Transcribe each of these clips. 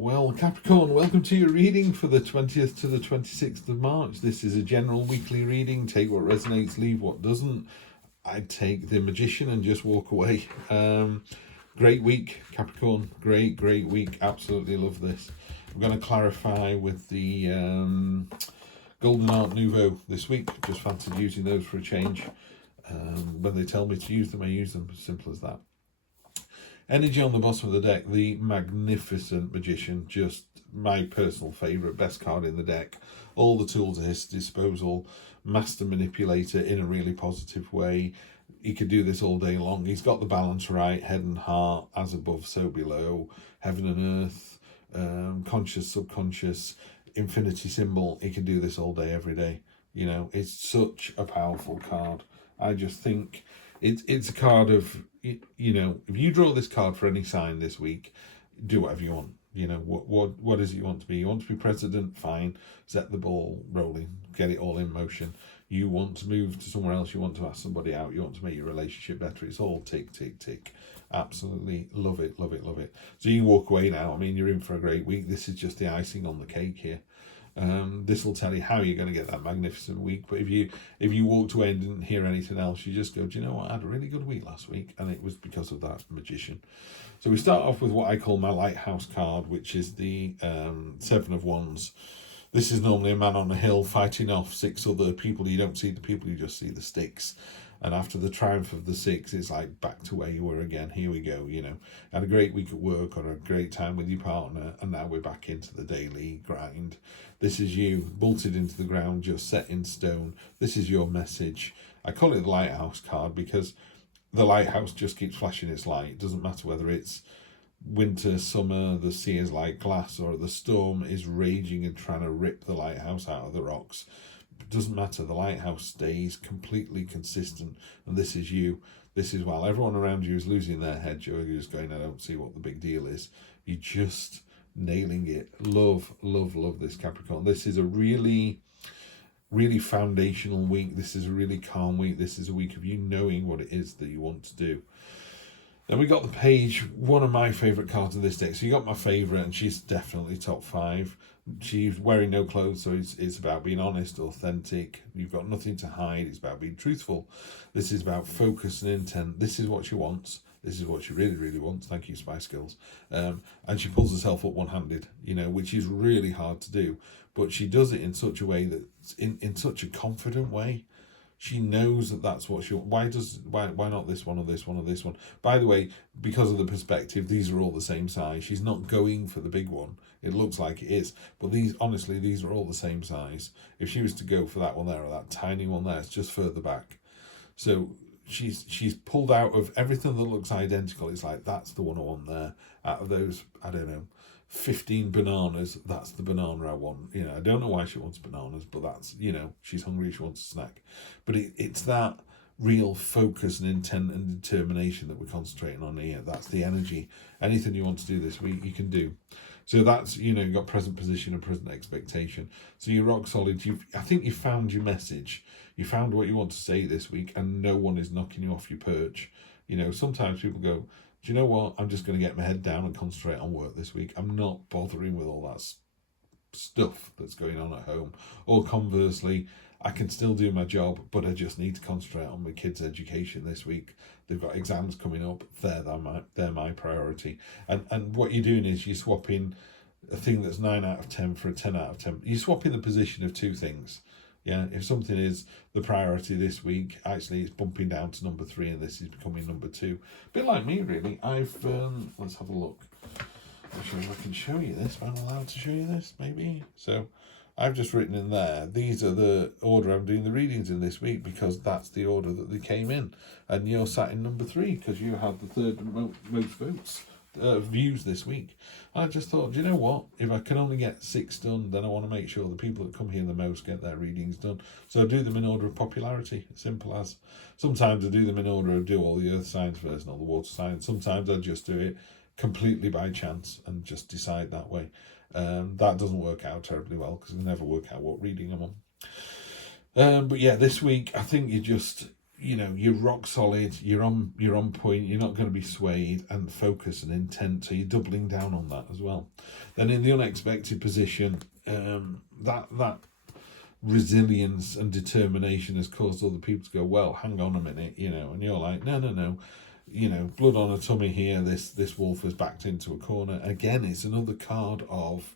Well, Capricorn, welcome to your reading for the 20th to the 26th of March. This is a general weekly reading. Take what resonates, leave what doesn't. I'd take the Magician and just walk away. Great week, Capricorn. Great week. Absolutely love this. I'm going to clarify with the Golden Art Nouveau this week. Just fancied using those for a change. When they tell me to use them, I use them. Simple as that. Energy on the bottom of the deck, the Magnificent Magician, just my personal favourite, best card in the deck. All the tools at his disposal, master manipulator in a really positive way. He could do this all day long. He's got the balance right, head and heart, as above, so below, heaven and earth, conscious, subconscious, infinity symbol. He can do this all day, every day. You know, it's such a powerful card. I just think it's a card of, you know, if you draw this card for any sign this week, do whatever you want. You know, what is it you want to be? You want to be president? Fine. Set the ball rolling. Get it all in motion. You want to move to somewhere else. You want to ask somebody out. You want to make your relationship better. It's all tick, tick, tick. Absolutely love it, love it, love it. So you can walk away now. I mean, you're in for a great week. This is just the icing on the cake here. This will tell you how you're going to get that magnificent week. But if you walked away and didn't hear anything else, you just go, do you know what? I had a really good week last week, and it was because of that Magician. So we start off with what I call my lighthouse card, which is the Seven of Wands. This is normally a man on a hill fighting off 6 other people. You don't see the people, you just see the sticks. And after the triumph of the 6, it's like back to where you were again. Here we go, you know. Had a great week at work or a great time with your partner, and now we're back into the daily grind. This is you, bolted into the ground, just set in stone. This is your message. I call it the lighthouse card because the lighthouse just keeps flashing its light. It doesn't matter whether it's winter, summer, the sea is like glass, or the storm is raging and trying to rip the lighthouse out of the rocks. It doesn't matter. The lighthouse stays completely consistent, and this is you. This is while everyone around you is losing their head, you're just going, I don't see what the big deal is. You're just nailing it. Love this, Capricorn. This is a really foundational week. This is a really calm week. This is a week of you knowing what it is that you want to do. Then we got the Page, one of my favourite cards of this deck. So you got my favourite, and she's definitely top 5. She's wearing no clothes, so it's about being honest, authentic. You've got nothing to hide. It's about being truthful. This is about focus and intent. This is what she wants. This is what she really wants. Thank you, Spice Girls. And she pulls herself up one-handed, you know, which is really hard to do. But she does it in such a way that, in such a confident way. She knows that that's what she wants. Why not this one or this one or this one? By the way, because of the perspective, these are all the same size. She's not going for the big one. It looks like it is. But these are all the same size. If she was to go for that one there or that tiny one there, it's just further back. So she's pulled out of everything that looks identical. It's like, that's the one I want there. Out of those, I don't know, 15 bananas, that's the banana I want. You know, I don't know why she wants bananas, but that's, you know, she's hungry, she wants a snack. But it's that real focus and intent and determination that we're concentrating on here. That's the energy. Anything you want to do this week, you can do. So that's, you know, you've got present position and present expectation. So you're rock solid. I think you found your message. You found what you want to say this week, and no one is knocking you off your perch. You know, sometimes people go, do you know what? I'm just going to get my head down and concentrate on work this week. I'm not bothering with all that stuff that's going on at home. Or conversely, I can still do my job, but I just need to concentrate on my kids' education this week. They've got exams coming up. They're my priority. And what you're doing is you're swapping a thing that's 9 out of 10 for a 10 out of 10. You're swapping the position of 2 things. Yeah, if something is the priority this week, actually it's bumping down to number 3, and this is becoming number 2. A bit like me, really. I've let's have a look. I'm sure if I can show you this. Am I allowed to show you this? Maybe. So I've just written in there, these are the order I'm doing the readings in this week, because that's the order that they came in. And you're sat in number 3 because you had the third most votes. Views this week. I just thought, do you know what? If I can only get 6 done, then I want to make sure the people that come here the most get their readings done. So I do them in order of popularity, simple as. Sometimes I do them in order of do all the earth signs first and all the water signs. Sometimes I just do it completely by chance and just decide that way. That doesn't work out terribly well because I never work out what reading I'm on. But yeah, this week I think you know, you're rock solid, you're on point, you're not going to be swayed, and focus and intent, so you're doubling down on that as well. Then in the unexpected position, that resilience and determination has caused other people to go, well, hang on a minute, you know, and you're like, no, you know, blood on a tummy here, this wolf has backed into a corner. Again, it's another card of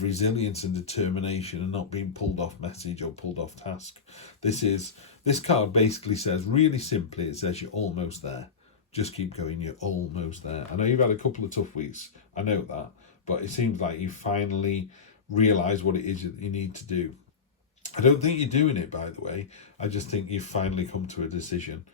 resilience and determination and not being pulled off message or pulled off task. This card basically says, really simply, it says you're almost there. Just keep going, you're almost there. I know you've had a couple of tough weeks, I know that, but it seems like you finally realise what it is that you need to do. I don't think you're doing it, by the way. I just think you've finally come to a decision.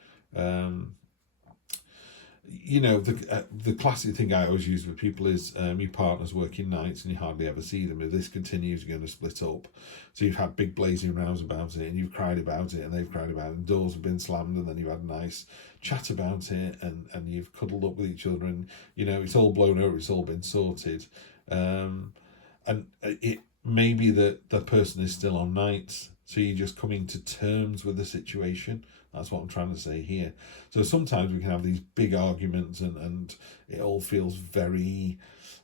You know, the classic thing I always use with people is your partner's working nights and you hardly ever see them. If this continues, you're going to split up. So you've had big blazing rows about it, and you've cried about it, and they've cried about it, and doors have been slammed, and then you've had a nice chat about it, and you've cuddled up with each other, and, you know, it's all blown over, it's all been sorted. And it may be that the person is still on nights, so you're just coming to terms with the situation. That's what I'm trying to say here. So sometimes we can have these big arguments and it all feels very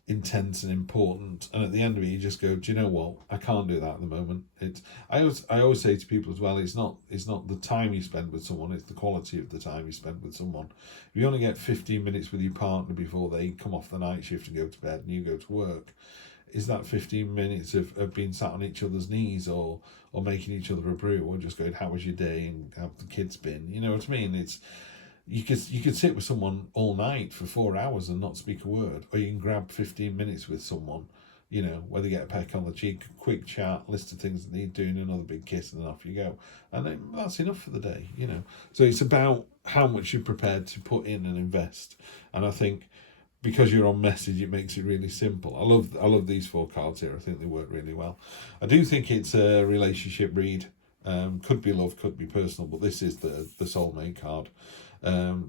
intense and important. And at the end of it, you just go, do you know what? I can't do that at the moment. I always say to people as well, it's not the time you spend with someone, it's the quality of the time you spend with someone. If you only get 15 minutes with your partner before they come off the night shift and go to bed and you go to work, is that 15 minutes of being sat on each other's knees or making each other a brew, or just going, how was your day and how have the kids been? You know what I mean? It's you could sit with someone all night for 4 hours and not speak a word, or you can grab 15 minutes with someone, you know, whether you get a peck on the cheek, a quick chat, list of things that need doing, another big kiss, and then off you go. And then that's enough for the day, you know. So it's about how much you're prepared to put in and invest. And I think because you're on message, it makes it really simple. I love these 4 cards here. I think they work really well. I do think it's a relationship read. Could be love, could be personal, but this is the soulmate card.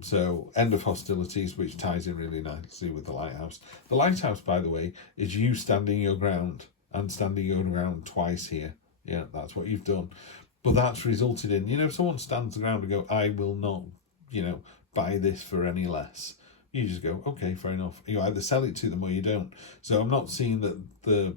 So end of hostilities, which ties in really nicely with the lighthouse. The lighthouse, by the way, is you standing your ground, and standing your ground twice here. Yeah, that's what you've done. But that's resulted in, you know, if someone stands the ground and go, I will not, you know, buy this for any less. You just go, okay, fair enough. You either sell it to them or you don't. So I'm not seeing that the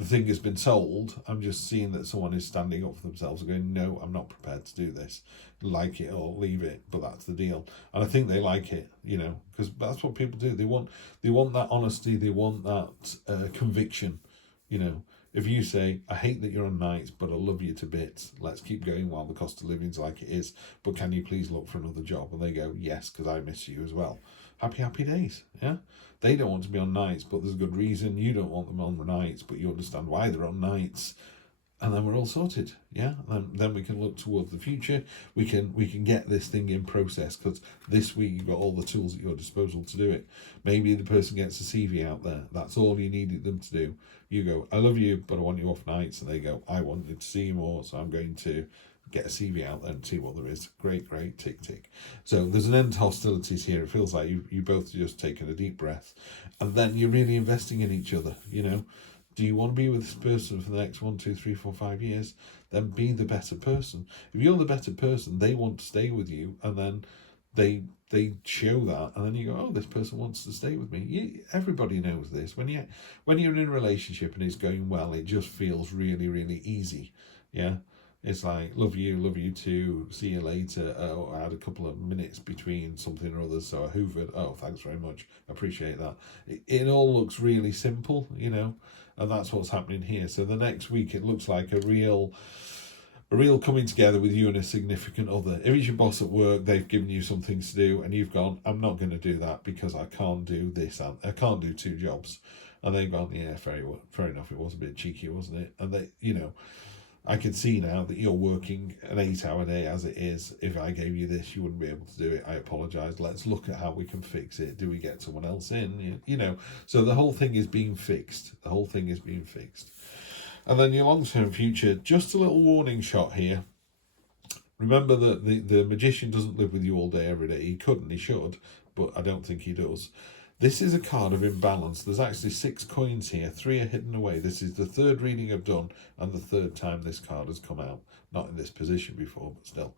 thing has been sold. I'm just seeing that someone is standing up for themselves and going, no, I'm not prepared to do this. Like it or leave it, but that's the deal. And I think they like it, you know, because that's what people do. They want that honesty. They want that conviction, you know. If you say, I hate that you're on nights, but I love you to bits. Let's keep going while the cost of living's like it is. But can you please look for another job? And they go, yes, because I miss you as well. Happy days, yeah? They don't want to be on nights, but there's a good reason. You don't want them on the nights, but you understand why they're on nights. And then we're all sorted, yeah? And then we can look towards the future. We can get this thing in process, because this week you've got all the tools at your disposal to do it. Maybe the person gets a CV out there. That's all you needed them to do. You go, I love you, but I want you off nights. And they go, I wanted to see you more, so I'm going to get a CV out there and see what there is. Great, tick, tick. So there's an end to hostilities here. It feels like you both just taken a deep breath, and then you're really investing in each other, you know. Do you want to be with this person for the next 1, 2, 3, 4, 5 years? Then be the better person. If you're the better person, they want to stay with you, and then they show that, and then you go, oh, this person wants to stay with me. Everybody knows this. When you're in a relationship and it's going well, it just feels really, really easy. Yeah. It's like, love you too, see you later. Oh, I had a couple of minutes between something or other, so I hoovered. Oh, thanks very much. Appreciate that. It all looks really simple, you know, and that's what's happening here. So the next week, it looks like a real coming together with you and a significant other. If it's your boss at work, they've given you some things to do, and you've gone, I'm not going to do that because I can't do this. I can't do 2 jobs. And they've gone, yeah, fair enough. It was a bit cheeky, wasn't it? And they, you know, I can see now that you're working an 8-hour day as it is. If I gave you this, you wouldn't be able to do it. I apologise. Let's look at how we can fix it. Do we get someone else in? You know, so the whole thing is being fixed. And then your long-term future, just a little warning shot here. Remember that the magician doesn't live with you all day, every day. He could and he should, but I don't think he does. This is a card of imbalance. There's actually 6 coins here. 3 are hidden away. This is the 3rd reading I've done and the 3rd time this card has come out. Not in this position before, but still.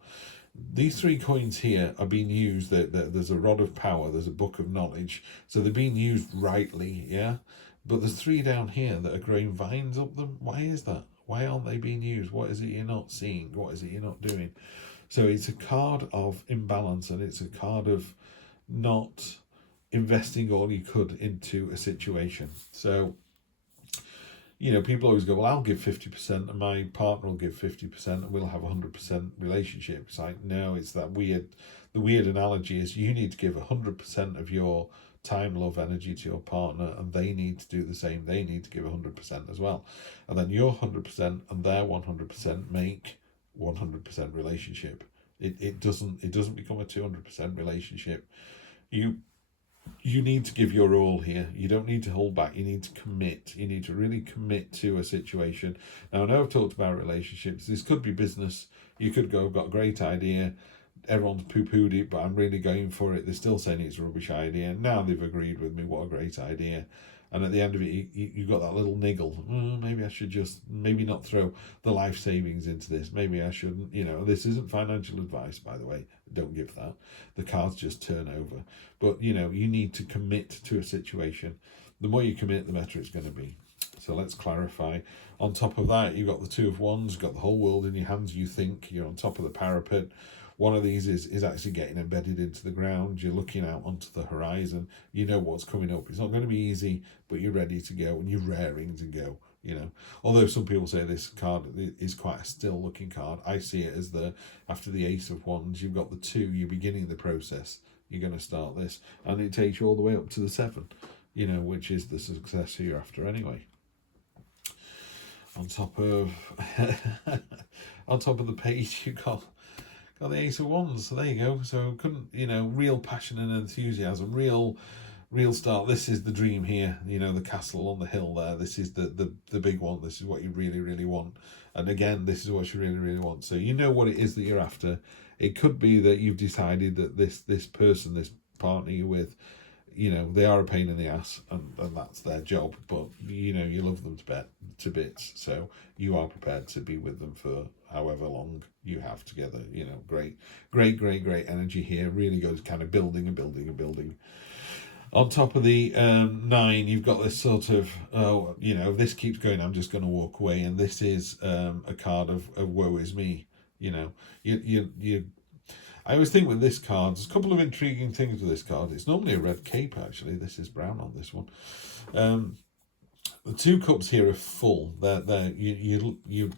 these 3 coins here are being used, there's a rod of power, there's a book of knowledge, so they're being used rightly, yeah? But there's 3 down here that are growing vines up them. Why is that? Why aren't they being used? What is it you're not seeing? What is it you're not doing? So it's a card of imbalance, and it's a card of not investing all you could into a situation. So, you know, people always go, well, I'll give 50% and my partner will give 50% and we'll have a 100% relationship. It's like, no, it's that weird, the weird analogy is you need to give 100% of your time, love, energy to your partner, and they need to do the same. They need to give 100% as well. And then your 100% and their 100% make 100% relationship. It doesn't become a 200% relationship. You need to give your all here. You don't need to hold back. You need to commit. You need to really commit to a situation. Now, I know I've talked about relationships. This could be business. You could go, I've got a great idea. Everyone's poo-pooed it, but I'm really going for it. They're still saying it's a rubbish idea. Now they've agreed with me. What a great idea. And at the end of it, you got that little niggle. Maybe I should just, maybe not throw the life savings into this. Maybe I shouldn't, you know, this isn't financial advice, by the way. Don't give that. The cards just turn over. But, you know, you need to commit to a situation. The more you commit, the better it's going to be. So let's clarify. On top of that, you've got the 2 of Wands, you've got the whole world in your hands. You think you're on top of the parapet. One of these is actually getting embedded into the ground. You're looking out onto the horizon. You know what's coming up. It's not going to be easy, but you're ready to go and you're raring to go, you know. Although some people say this card is quite a still looking card, I see it as after the Ace of Wands, you've got the 2, you're beginning the process. You're going to start this, and it takes you all the way up to the 7, you know, which is the success you're after anyway. On top of the page, you got the Ace of Wands. So there you go. So couldn't, you know, real passion and enthusiasm, real start. This is the dream here, you know, the castle on the hill there. This is the big one. This is what you really, really want. And again, this is what you really, really want. So you know what it is that you're after. It could be that you've decided that this person, this partner you're with, you know, they are a pain in the ass, and that's their job, but you know, you love them to bits, so you are prepared to be with them for however long you have together. You know, great energy here. Really goes kind of building and building and building. On top of the 9, you've got this sort of, oh, you know, if this keeps going, I'm just going to walk away. And this is a card of woe is me. You know, you I always think with this card, there's a couple of intriguing things with this card. It's normally a red cape, actually. This is brown on this one. The 2 cups here are full. You're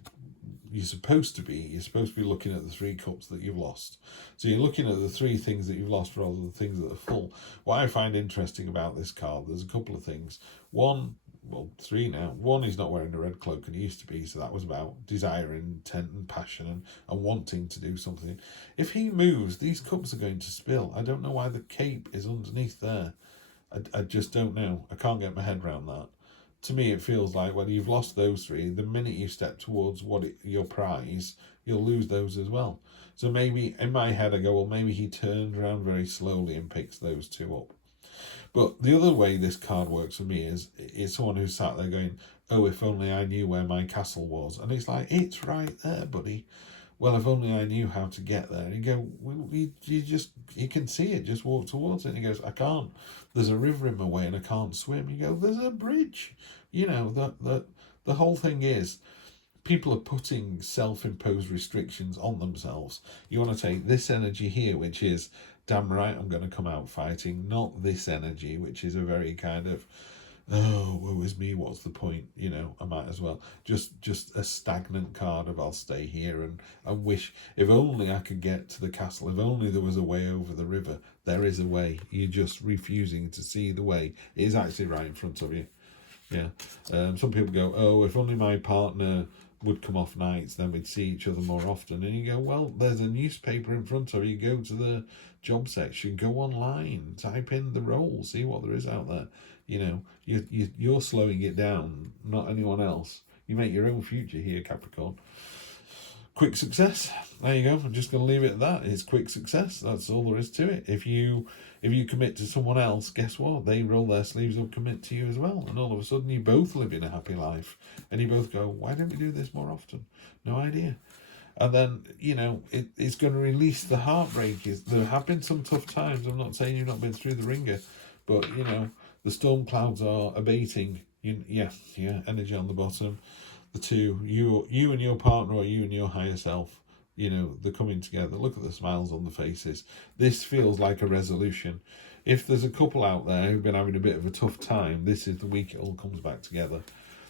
supposed to be looking at the 3 cups that you've lost. So you're looking at the 3 things that you've lost rather than the things that are full. What I find interesting about this card, there's a couple of things. 3 now. 1, he's not wearing a red cloak, and he used to be, so that was about desire and intent and passion and wanting to do something. If he moves, these cups are going to spill. I don't know why the cape is underneath there. I just don't know. I can't get my head around that. To me, it feels like, well, you've lost those 3. The minute you step towards your prize, you'll lose those as well. So maybe, in my head, I go, well, maybe he turned around very slowly and picks those 2 up. But the other way this card works for me is someone who's sat there going, oh, if only I knew where my castle was. And it's like, it's right there, buddy. Well, if only I knew how to get there. And you go, well, you can see it, just walk towards it. And he goes, I can't. There's a river in my way and I can't swim. You go, there's a bridge. You know, the whole thing is, people are putting self-imposed restrictions on themselves. You want to take this energy here, which is, damn right, I'm going to come out fighting, not this energy, which is a very kind of, oh, woe is me, what's the point? You know, I might as well. Just a stagnant card of I'll stay here and wish, if only I could get to the castle, if only there was a way over the river. There is a way. You're just refusing to see the way. It is actually right in front of you. Yeah. Some people go, oh, if only my partner would come off nights, then we'd see each other more often. And you go, well, there's a newspaper in front of you. Go to the job section, go online, type in the role, see what there is out there. You know, you're slowing it down, not anyone else. You make your own future here, Capricorn. Quick success. There you go. I'm just going to leave it at that. It's quick success. That's all there is to it. If you commit to someone else, guess what? They roll their sleeves up, commit to you as well. And all of a sudden, you both live in a happy life. And you both go, why don't we do this more often? No idea. And then, you know, it's going to release the heartbreak. There have been some tough times. I'm not saying you've not been through the ringer, but, you know, the storm clouds are abating. Yeah, energy on the bottom. The two, you and your partner, or you and your higher self, you know, they're coming together. Look at the smiles on the faces. This feels like a resolution. If there's a couple out there who've been having a bit of a tough time, this is the week it all comes back together.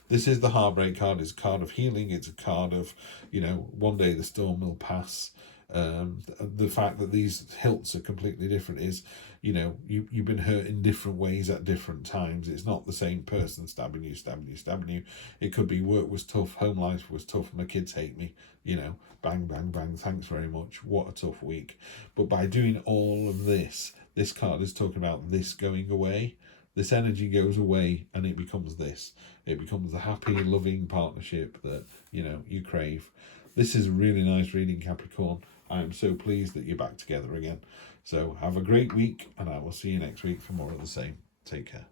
This is the heartbreak card. It's a card of healing. It's a card of, you know, one day the storm will pass. The fact that these hilts are completely different is, you know, you've been hurt in different ways at different times. It's not the same person stabbing you. It could be work was tough, home life was tough, my kids hate me, you know, bang, bang, bang, thanks very much, what a tough week. But by doing all of this card is talking about this going away. This energy goes away and it becomes this. It becomes the happy, loving partnership that, you know, you crave. This is a really nice reading, Capricorn. I am so pleased that you're back together again. So have a great week, and I will see you next week for more of the same. Take care.